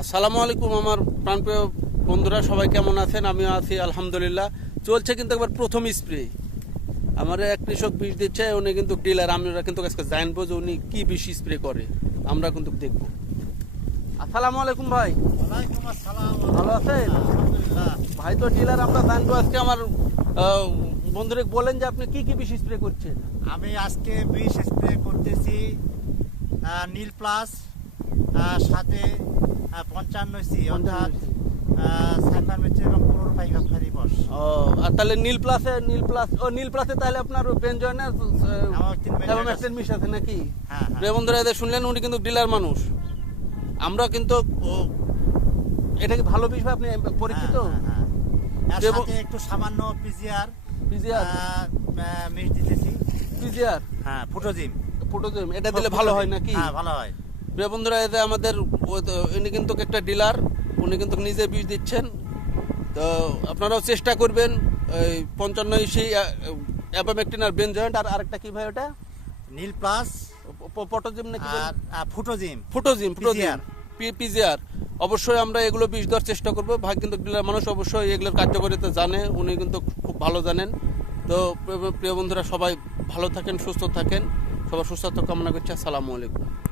আসসালামু আলাইকুম আমার প্রাণপ্রিয় বন্ধুরা, সবাই কেমন আছেন? আমিও আছি আলহামদুলিল্লাহ। চলছে কিন্তু একবার প্রথম স্প্রে। আমার এক কৃষক বিষ দিচ্ছে, উনি কিন্তু ডিলার। আমরা কিন্তু আজকে জানবো যে উনি কি বিষ স্প্রে করে, আমরা কিন্তু দেখবো। আসসালামু আলাইকুম ভাই, ওয়ালাইকুম আসসালাম। ভালো আছেন? আলহামদুলিল্লাহ। ভাই তো ডিলার, আমরা জানবো আজকে। আমার আহ, বন্ধুরা বলেন যে আপনি কি কি বিষ স্প্রে করছেন। আমি আজকে বিষ স্প্রে করতেছি নীল প্লাস, সাথে 55 অর্থাৎ সাইফারমেথ্রিন এবং ক্লোরোপাইরিফাস। ও, আর তাহলে নীল প্লাসে তাহলে আপনার বেনজয়েনের আমার 3 এবং মেজাজ একটা মিশ আছে নাকি? হ্যাঁ, হ্যাঁ। প্রিয় বন্ধুরা, এদের শুনলেন, উনি কিন্তু ডিলার মানুষ। আমরা কিন্তু এটা কি ভালো বিষয়, আপনি পরিচিত? হ্যাঁ, হ্যাঁ, হ্যাঁ। এর এবং- সাথে একটু সামান্য পিজিআর পিজিআর মিশ দিতেছি। পিজিআর হ্যাঁ, ফুটোজিম। ফুটোজেম, এটা দিলে ভালো হয় নাকি? হ্যাঁ, ভালো হয়। প্রিয় বন্ধুরা, এতে আমাদের ইনি কিন্তু একটা ডিলার, উনি কিন্তু নিজে বিষ দিচ্ছেন। তো আপনারাও চেষ্টা করবেন। এই 55 অ্যাবামেকটিন আর বেনজয়েন্ট, আর আরেকটা কি ভাই ওটা? নীল প্লাস পটোজিম নাকি বলে? আর ফুটোজিম। ফুটোজিম PGR পিজিআর। অবশ্যই আমরা এগুলো বিষ দেওয়ার চেষ্টা করবো। ভাই কিন্তু ডিলার মানুষ, অবশ্যই এগুলোর কার্যকারিতা জানে, উনি কিন্তু খুব ভালো জানেন। তো প্রিয় বন্ধুরা, সবাই ভালো থাকেন, সুস্থ থাকেন, সবার সুস্বাস্থ্য কামনা করছি। আসসালামু আলাইকুম।